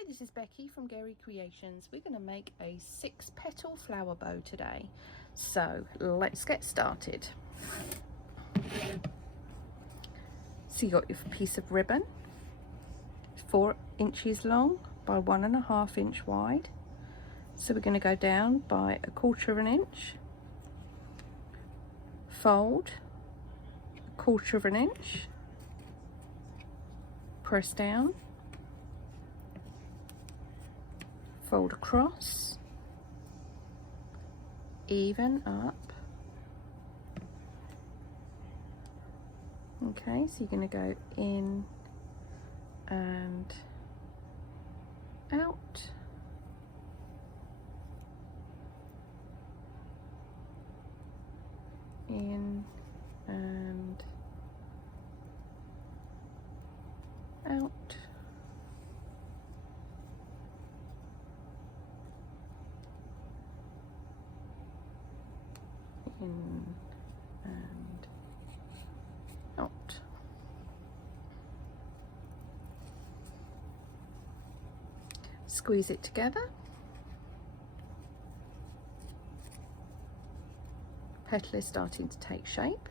Hi, this is Becky from Gary Creations. We're going to make a 6-petal flower bow today. So let's get started. So you got your piece of ribbon, 4 inches long by 1.5 inch wide. So we're going to go down by 1/4 inch, fold 1/4 inch, press down, fold across, even up. Okay, so you're going to go in and out, in and out, in and out. Squeeze it together. Petal is starting to take shape.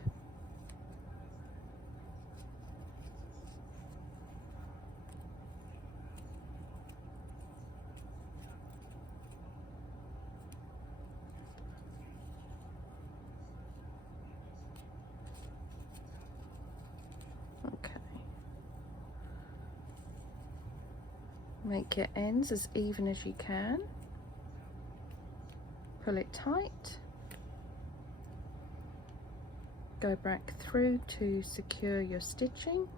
Okay. Make your ends as even as you can. Pull it tight. Go back through to secure your stitching.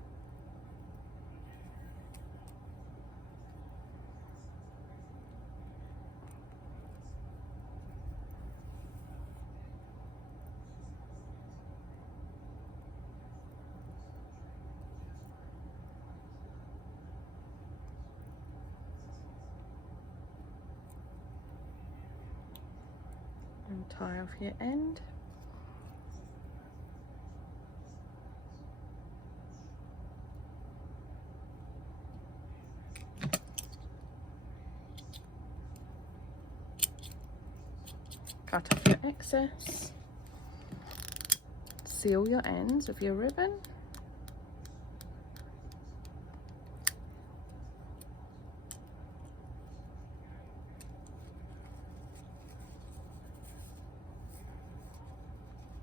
And tie off your end. Cut off your excess. Seal your ends of your ribbon.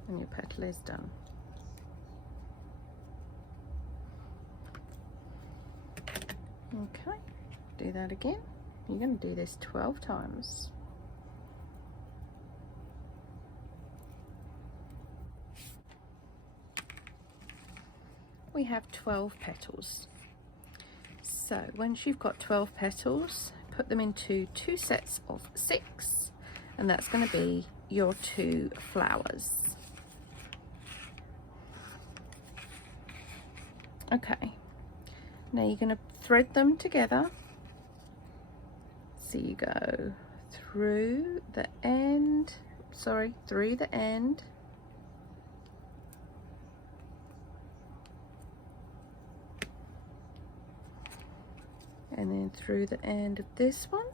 And your petal is done. Okay, do that again. You're going to do this 12 times. We have 12 petals. So once you've got 12 petals, put them into 2 sets of 6, and that's going to be your 2 flowers. Okay, now you're going to thread them together. So you go through the end, through the end, and then through the end of this one,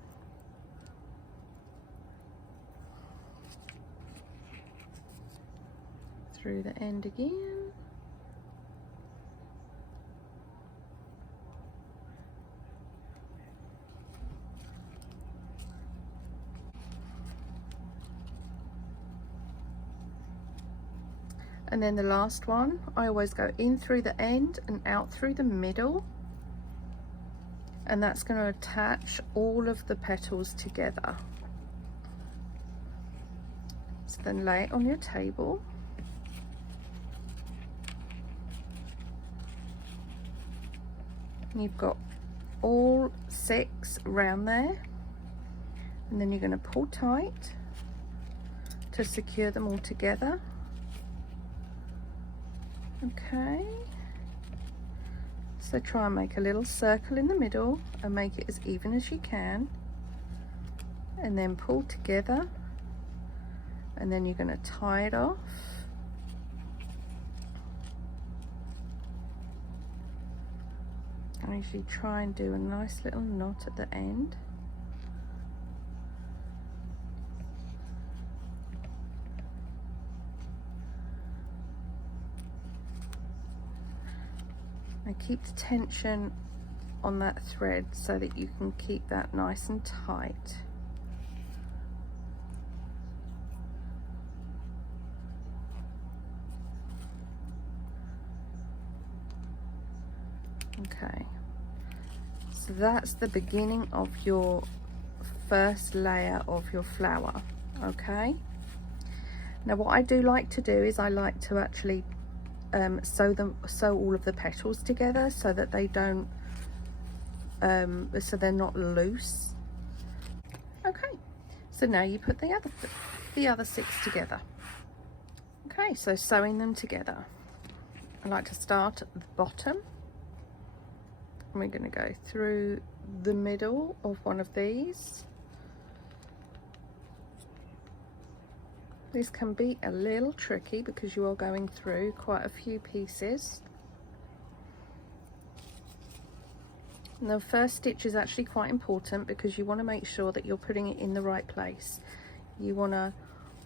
through the end again, and then the last one, I always go in through the end and out through the middle, and that's going to attach all of the petals together. So then lay it on your table. You've got all 6 around there, and then you're going to pull tight to secure them all together. Okay, so try and make a little circle in the middle and make it as even as you can, and then pull together, and then you're going to tie it off. I usually try and do a nice little knot at the end. And keep the tension on that thread so that you can keep that nice and tight. Okay, so that's the beginning of your first layer of your flower. Okay, now what I do like to do is I like to actually sew all of the petals together so that they don't so they're not loose. Okay, so now you put the other 6 together. Okay, so sewing them together, I like to start at the bottom, and we're going to go through the middle of one of these. This can be a little tricky because you are going through quite a few pieces. And the first stitch is actually quite important because you want to make sure that you're putting it in the right place. You want to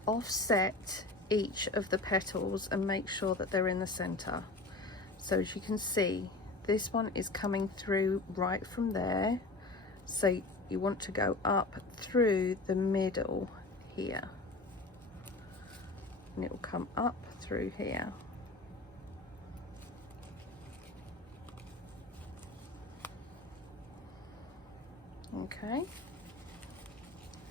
offset each of the petals and make sure that they're in the center. So as you can see, this one is coming through right from there. So you want to go up through the middle here. And it will come up through here. Okay,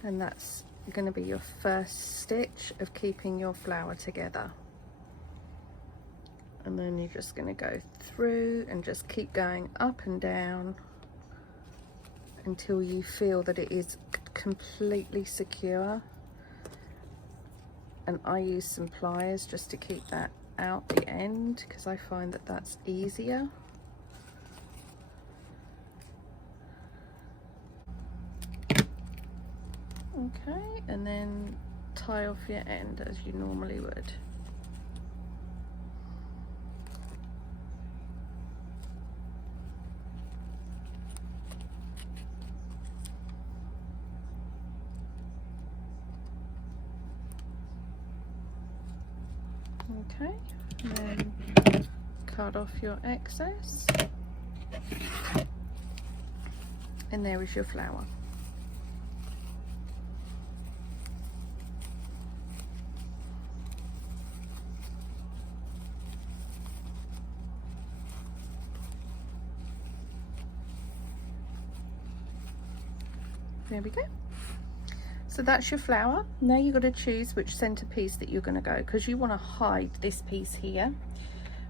and that's going to be your first stitch of keeping your flower together. And then you're just going to go through and just keep going up and down until you feel that it is completely secure. And I use some pliers just to keep that out the end because I find that that's easier. Okay, and then tie off your end as you normally would. Okay, and then cut off your excess, and there is your flower. There we go. So that's your flower. Now you've got to choose which centerpiece that you're going to go, because you want to hide this piece here.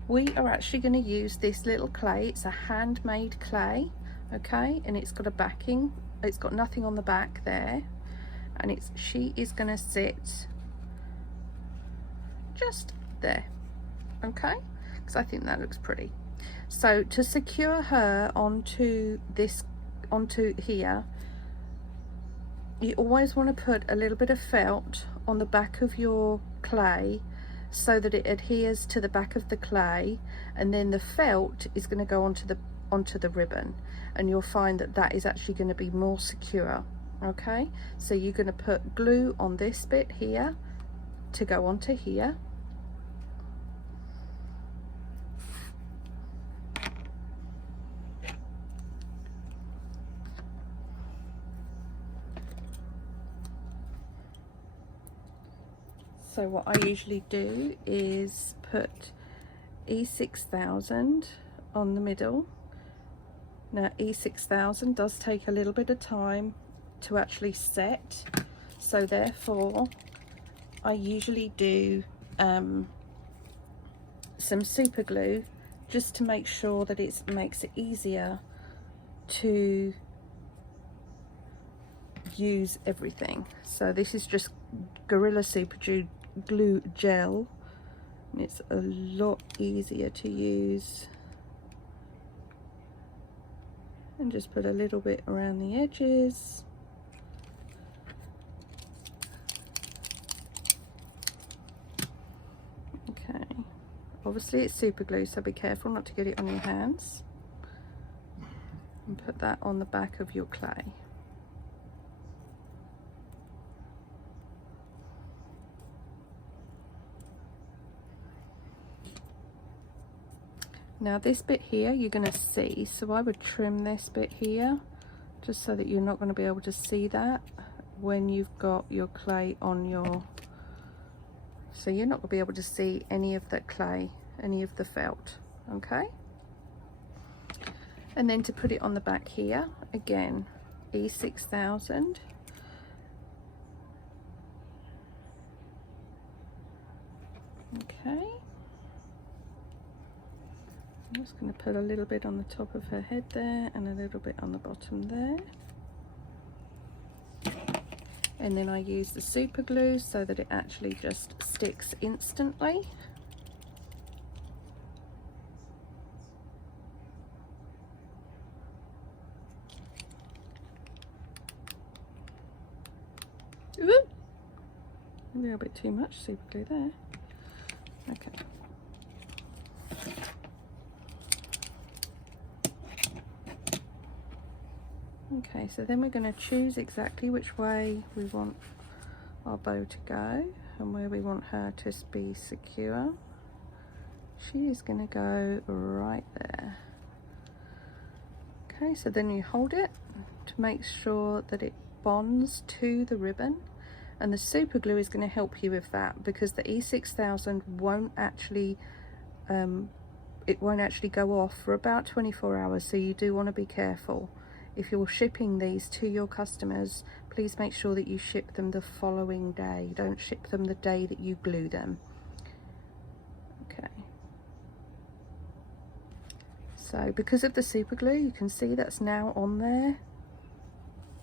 We are actually going to use this little clay. It's a handmade clay, okay, and it's got a backing. It's got nothing on the back there, and she is going to sit just there, okay, because I think that looks pretty. So to secure her onto here, you always want to put a little bit of felt on the back of your clay so that it adheres to the back of the clay, and then the felt is going to go onto the ribbon, and you'll find that that is actually going to be more secure. Okay, so you're going to put glue on this bit here to go onto here. So what I usually do is put E6000 on the middle. Now E6000 does take a little bit of time to actually set, so therefore I usually do some super glue just to make sure that it makes it easier to use everything. So this is just Gorilla Super Glue gel, and it's a lot easier to use. And just put a little bit around the edges. Okay, obviously it's super glue, so be careful not to get it on your hands. and put that on the back of your clay. Now this bit here you're going to see, so I would trim this bit here just so that you're not going to be able to see that when you've got your clay on your, so you're not going to be able to see any of that clay, any of the felt, okay? And then to put it on the back here, again, E6000. Okay. I'm just going to put a little bit on the top of her head there and a little bit on the bottom there. And then I use the super glue so that it actually just sticks instantly. Ooh, a little bit too much super glue there. Okay. Okay, so then we're going to choose exactly which way we want our bow to go and where we want her to be secure. She is going to go right there. Okay, so then you hold it to make sure that it bonds to the ribbon, and the super glue is going to help you with that, because the E6000 won't actually it won't actually go off for about 24 hours, so you do want to be careful. If you're shipping these to your customers, please make sure that you ship them the following day. Don't ship them the day that you glue them. Okay. So because of the super glue, you can see that's now on there,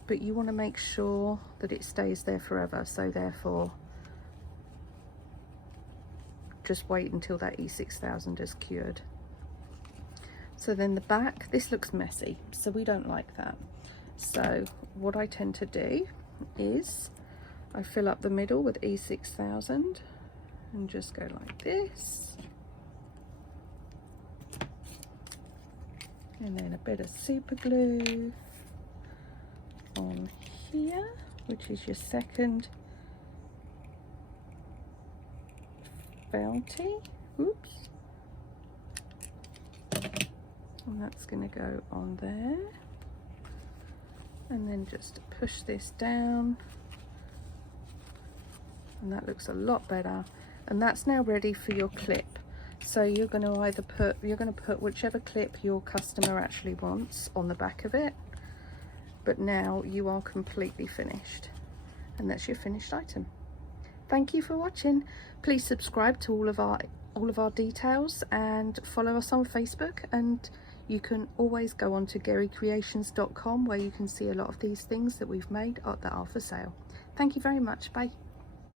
but you want to make sure that it stays there forever. So therefore, just wait until that E6000 is cured. So then the back, this looks messy, so we don't like that. So what I tend to do is I fill up the middle with E6000 and just go like this. And then a bit of super glue on here, which is your second felty. Oops. And that's going to go on there, and then just push this down, and that looks a lot better. And that's now ready for your clip. So you're going to either put, whichever clip your customer actually wants on the back of it, but now you are completely finished, and that's your finished item. Thank you for watching. Please subscribe to all of our details and follow us on Facebook, and you can always go on to GaryCreations.com where you can see a lot of these things that we've made that are for sale. Thank you very much. Bye.